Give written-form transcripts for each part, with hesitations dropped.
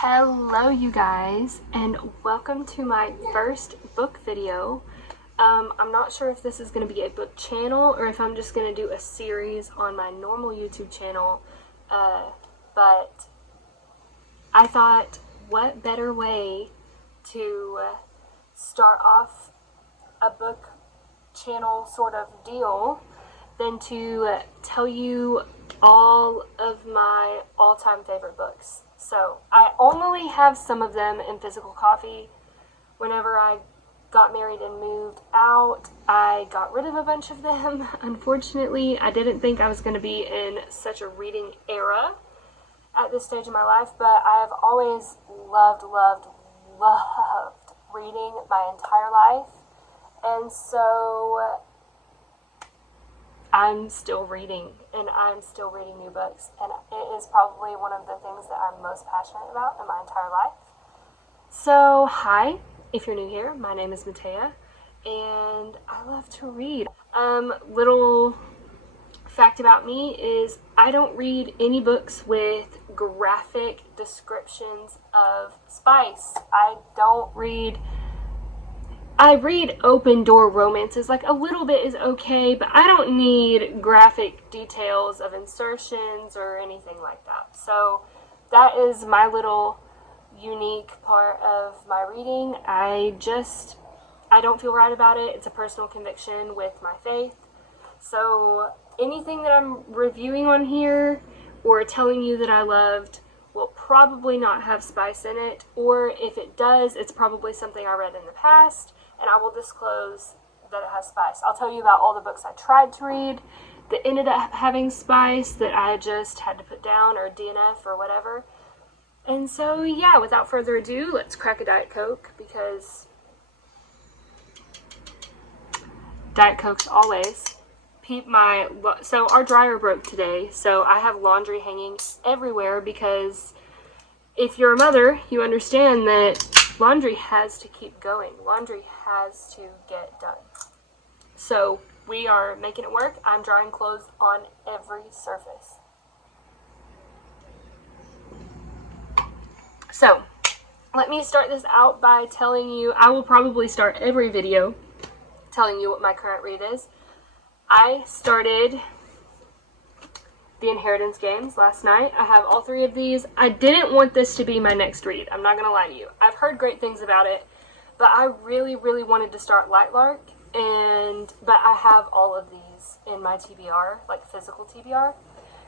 Hello you guys, and welcome to my first book video. I'm not sure if this is going to be a book channel or if I'm just going to do a series on my normal YouTube channel, but I thought what better way to start off a book channel sort of deal than to tell you all of my all-time favorite books. So I only have some of them in physical copy. Whenever I got married and moved out, I got rid of a bunch of them. Unfortunately, I didn't think I was going to be in such a reading era at this stage of my life, but I have always loved reading my entire life. And so I'm still reading, and I'm still reading new books, and it is probably one of the things that I'm most passionate about in my entire life. So, hi, if you're new here, my name is Mattea, and I love to read. Little fact about me is I don't read any books with graphic descriptions of spice. I read open door romances, like a little bit is okay, but I don't need graphic details of insertions or anything like that. So that is my little unique part of my reading. I don't feel right about it. It's a personal conviction with my faith. So anything that I'm reviewing on here or telling you that I loved will probably not have spice in it, or if it does, it's probably something I read in the past, and I will disclose that it has spice. I'll tell you about all the books I tried to read that ended up having spice that I just had to put down, or DNF or whatever. And so, yeah, without further ado, let's crack a Diet Coke, because Diet Cokes always. So our dryer broke today, so I have laundry hanging everywhere, because if you're a mother, you understand that laundry has to keep going. Laundry has to get done. So we are making it work. I'm drying clothes on every surface. So let me start this out by telling you, I will probably start every video telling you what my current read is. I started The Inheritance Games last night. I have all three of these. I didn't want this to be my next read. I'm not going to lie to you. I've heard great things about it, but I really wanted to start Lightlark, but I have all of these in my TBR, like physical TBR.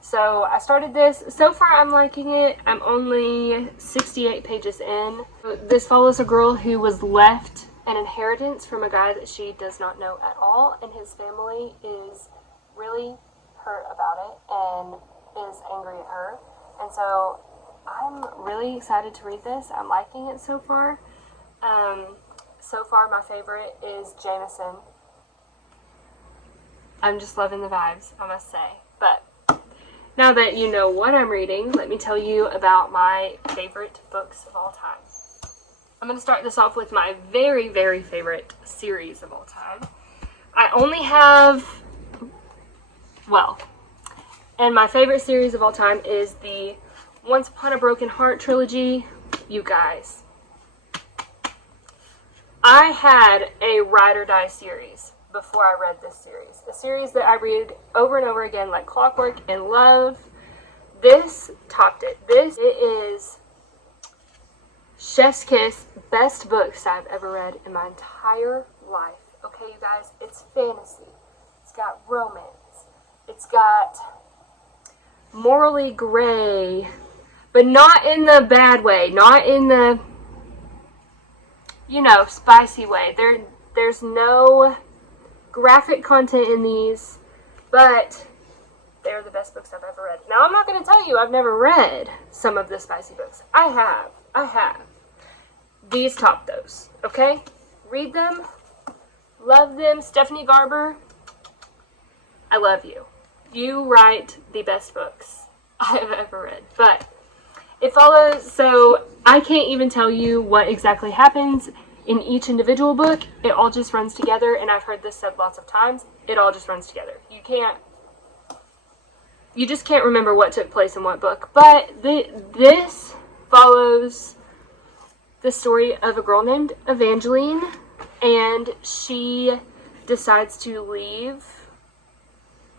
So I started this. So far I'm liking it. I'm only 68 pages in. This follows a girl who was left an inheritance from a guy that she does not know at all, and his family is really hurt about it and is angry at her. And so I'm really excited to read this. I'm liking it so far. So far my favorite is Jameson. I'm just loving the vibes, I must say. But now that you know what I'm reading, let me tell you about my favorite books of all time. I'm going to start this off with my very favorite series of all time. I only have, and my favorite series of all time is the Once Upon a Broken Heart trilogy. You guys, I had a Ride or Die series before I read this series. A series that I read over and over again like clockwork and love. This topped it. It is chef's kiss, best books I've ever read in my entire life. Okay, you guys, it's fantasy. It's got romance. It's got morally gray, but not in the bad way, not in the, spicy way. There's no graphic content in these, but they're the best books I've ever read. Now, I'm not going to tell you I've never read some of the spicy books. I have. These top those, okay? Read them. Love them. Stephanie Garber, I love you. You write the best books I have ever read. But it follows, so I can't even tell you what exactly happens in each individual book. It all just runs together, and I've heard this said lots of times. It all just runs together. You just can't remember what took place in what book. But this follows the story of a girl named Evangeline, and she decides to leave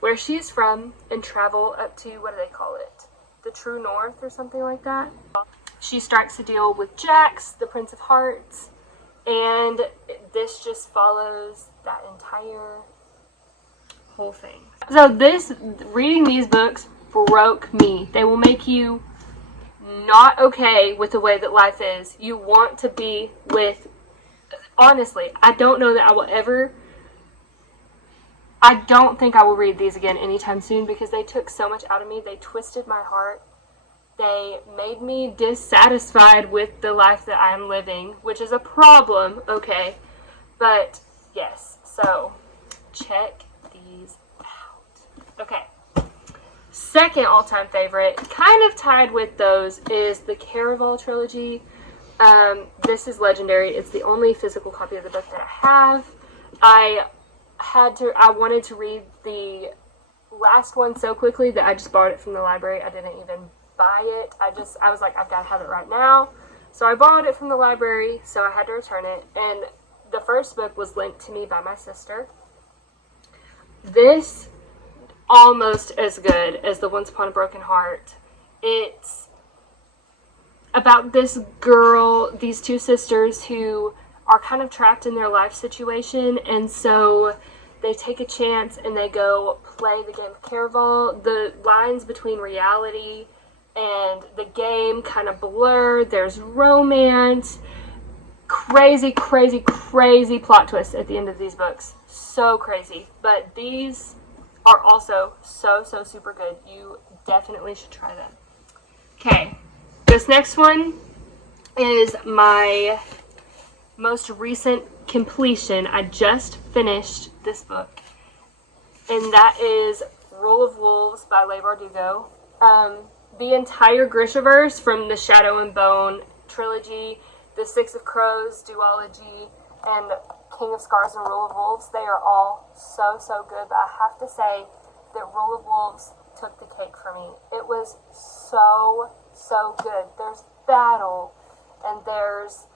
where she is from and travel up to, what do they call it? The True North or something like that. She strikes a deal with Jax, the Prince of Hearts, and this just follows that entire whole thing. So reading these books broke me. They will make you not okay with the way that life is. You want to be with, honestly, I don't know that I don't think I will read these again anytime soon because they took so much out of me. They twisted my heart. They made me dissatisfied with the life that I'm living, which is a problem, okay? But, yes, so check these out. Okay. Second all-time favorite, kind of tied with those, is the Caraval trilogy. This is legendary. It's the only physical copy of the book that I have. I wanted to read the last one so quickly that I just borrowed it from the library. I didn't even buy it. I was like, I've got to have it right now. So I borrowed it from the library, so I had to return it. And the first book was lent to me by my sister. This, almost as good as the Once Upon a Broken Heart. It's about this girl, these two sisters who are kind of trapped in their life situation, and so they take a chance and they go play the game of Caraval. The lines between reality and the game kind of blur. There's romance. Crazy, crazy, crazy plot twists at the end of these books. So crazy. But these are also so super good. You definitely should try them. Okay, this next one is my most recent completion. I just finished this book, and that is Rule of Wolves by Leigh Bardugo. The entire Grishaverse, from the Shadow and Bone trilogy, the Six of Crows duology, and King of Scars and Rule of Wolves, they are all so good. But I have to say that Rule of Wolves took the cake for me. It was so good. There's battle, and there's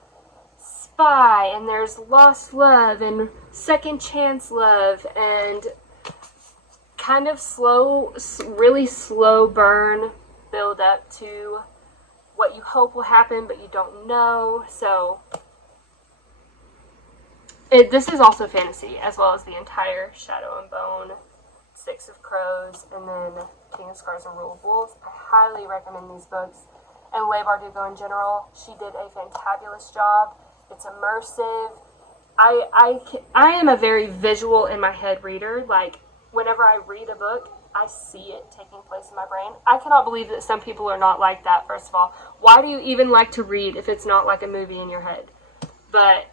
spy, and there's lost love, and second chance love, and kind of really slow burn build up to what you hope will happen, but you don't know. So this is also fantasy, as well as the entire Shadow and Bone, Six of Crows, and then King of Scars and Rule of Wolves. I highly recommend these books. And Leigh Bardugo in general, she did a fantabulous job. It's immersive. I am a very visual in my head reader. Like, whenever I read a book, I see it taking place in my brain. I cannot believe that some people are not like that, first of all. Why do you even like to read if it's not like a movie in your head? But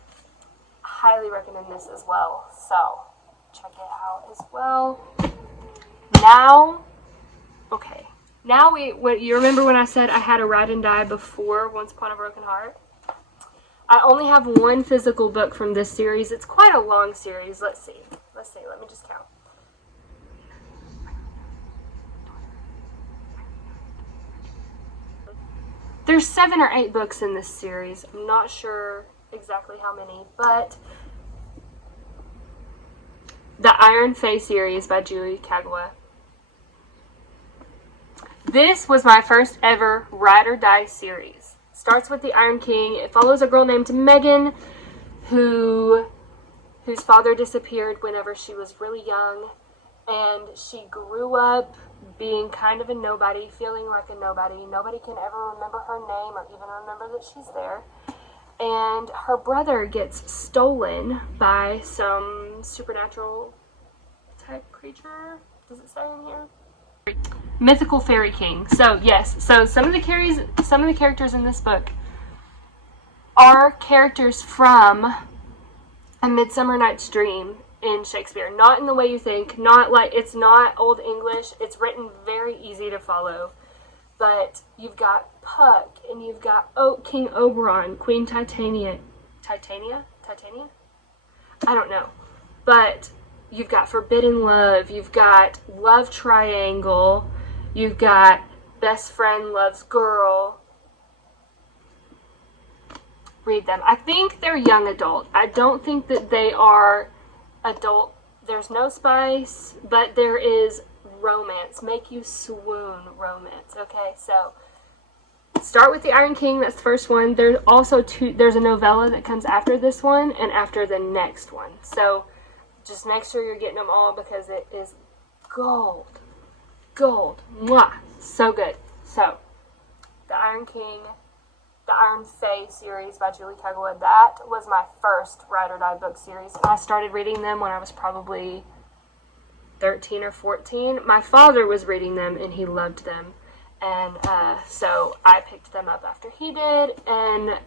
I highly recommend this as well. So, check it out as well. Now, you remember when I said I had a Ride and Die before Once Upon a Broken Heart? I only have one physical book from this series. It's quite a long series. Let's see. Let me just count. There's 7 or 8 books in this series. I'm not sure exactly how many, but the Iron Fae series by Julie Kagawa. This was my first ever Ride or Die series. Starts with the Iron King. It follows a girl named Megan whose father disappeared whenever she was really young, and she grew up being kind of a nobody, feeling like a nobody. Nobody can ever remember her name or even remember that she's there. And her brother gets stolen by some supernatural type creature. Does it say in here? Mythical fairy king. So yes, so some of the characters in this book are characters from A Midsummer Night's Dream in Shakespeare. Not in the way you think, not like, it's not Old English, it's written very easy to follow. But you've got Puck, and you've got King Oberon, Queen Titania? I don't know. But you've got Forbidden Love, you've got Love Triangle, you've got Best Friend Loves Girl, read them. I think they're young adult. I don't think that they are adult. There's no spice, but there is romance. Make you swoon romance. Okay, so start with The Iron King. That's the first one. There's also there's a novella that comes after this one and after the next one. So just make sure you're getting them all because it is gold. Gold. Mwah. So good. So, The Iron King, The Iron Fae series by Julie Tuggerwood. That was my first Ride or Die book series. I started reading them when I was probably 13 or 14. My father was reading them and he loved them. And so I picked them up after he did. And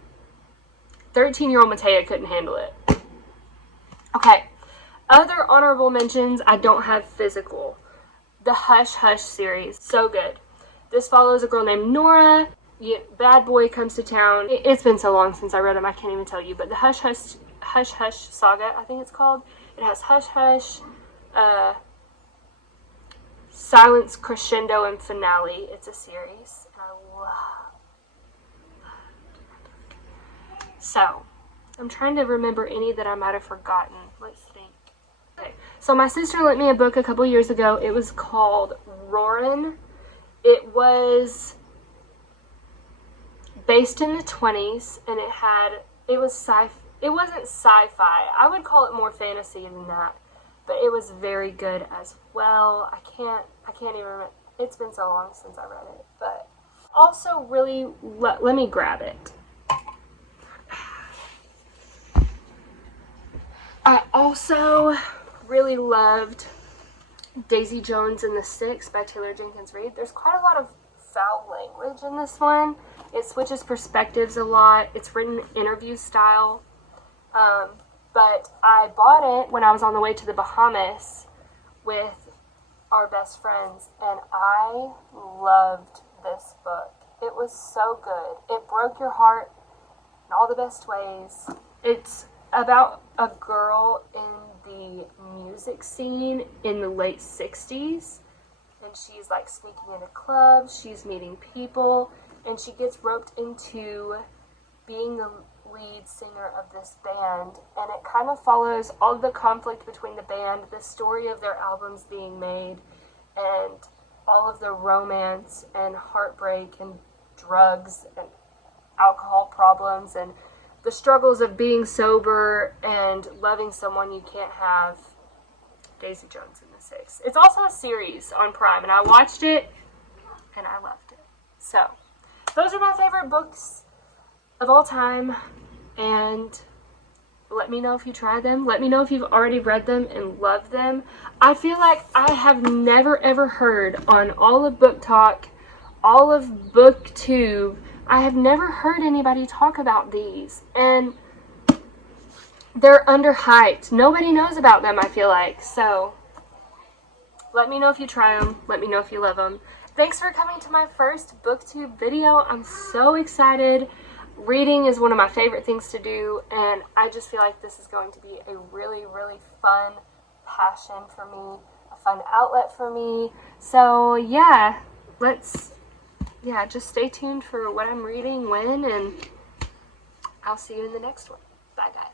13-year-old Matea couldn't handle it. Okay. Other honorable mentions, I don't have physical. The Hush Hush series. So good. This follows a girl named Nora. Bad boy comes to town. It's been so long since I read them, I can't even tell you. But the Hush Hush Saga, I think it's called. It has Hush Hush, Silence, Crescendo, and Finale. It's a series. And I love it. So, I'm trying to remember any that I might have forgotten. Let's think. Okay. So my sister lent me a book a couple years ago. It was called Roarin'. It was based in the 20s, and it wasn't sci-fi. I would call it more fantasy than that, but it was very good as well. I can't even remember. It's been so long since I read it, but also really, let me grab it. I also really loved Daisy Jones and the Six by Taylor Jenkins Reid. There's quite a lot of foul language in this one. It switches perspectives a lot. It's written interview style. But I bought it when I was on the way to the Bahamas with our best friends, and I loved this book. It was so good. It broke your heart in all the best ways. It's about a girl in the music scene in the late 60s, and she's like sneaking into clubs, she's meeting people, and she gets roped into being the lead singer of this band, and it kind of follows all the conflict between the band, the story of their albums being made, and all of the romance and heartbreak and drugs and alcohol problems and the struggles of being sober and loving someone you can't have. Daisy Jones and the Six. It's also a series on Prime, and I watched it, and I loved it. So, those are my favorite books of all time, and let me know if you try them. Let me know if you've already read them and loved them. I feel like I have never ever heard on all of Book Talk, all of BookTube, I have never heard anybody talk about these, and they're underhyped. Nobody knows about them, I feel like. So, let me know if you try them. Let me know if you love them. Thanks for coming to my first BookTube video. I'm so excited. Reading is one of my favorite things to do, and I just feel like this is going to be a really, really fun passion for me, a fun outlet for me. So, yeah, just stay tuned for what I'm reading, when, and I'll see you in the next one. Bye, guys.